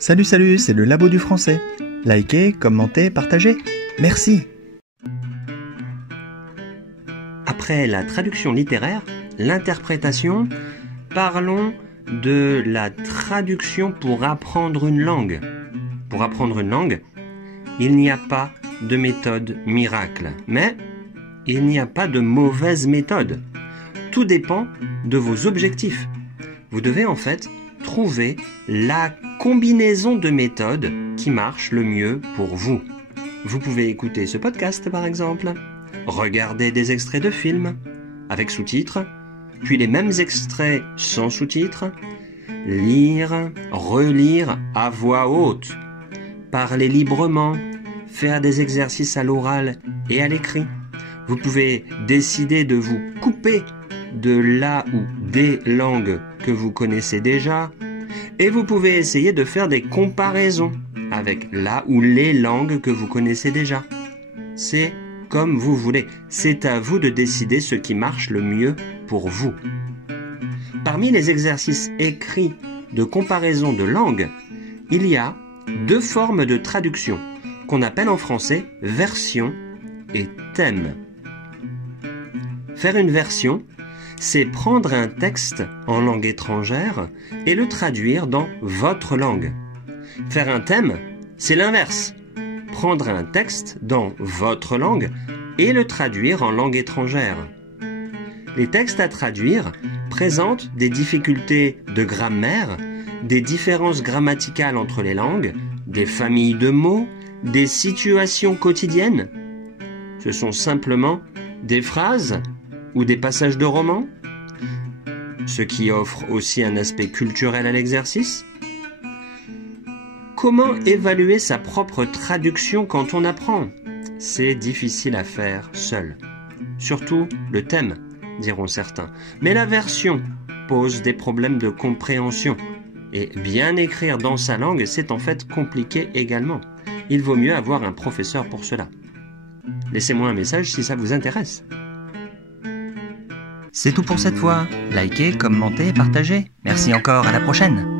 Salut, salut, c'est le Labo du français. Likez, commentez, partagez. Merci. Après la traduction littéraire, l'interprétation, parlons de la traduction pour apprendre une langue. Pour apprendre une langue, il n'y a pas de méthode miracle, mais il n'y a pas de mauvaise méthode. Tout dépend de vos objectifs. Vous devez en fait trouver la combinaison de méthodes qui marche le mieux pour vous. Vous pouvez écouter ce podcast par exemple, regarder des extraits de films avec sous-titres, puis les mêmes extraits sans sous-titres, lire, relire à voix haute, parler librement, faire des exercices à l'oral et à l'écrit. Vous pouvez décider de vous couper de la ou des langues que vous connaissez déjà et vous pouvez essayer de faire des comparaisons avec la ou les langues que vous connaissez déjà. C'est comme vous voulez. C'est à vous de décider ce qui marche le mieux pour vous. Parmi les exercices écrits de comparaison de langues, il y a 2 formes de traduction qu'on appelle en français version et thème. Faire une version, c'est prendre un texte en langue étrangère et le traduire dans votre langue. Faire un thème, c'est l'inverse. Prendre un texte dans votre langue et le traduire en langue étrangère. Les textes à traduire présentent des difficultés de grammaire, des différences grammaticales entre les langues, des familles de mots, des situations quotidiennes. Ce sont simplement des phrases ou des passages de romans, ce qui offre aussi un aspect culturel à l'exercice. Comment évaluer sa propre traduction quand on apprend ? C'est difficile à faire seul. Surtout le thème, diront certains. Mais la version pose des problèmes de compréhension. Et bien écrire dans sa langue, c'est en fait compliqué également. Il vaut mieux avoir un professeur pour cela. Laissez-moi un message si ça vous intéresse. C'est tout pour cette fois. Likez, commentez, partagez. Merci encore, à la prochaine.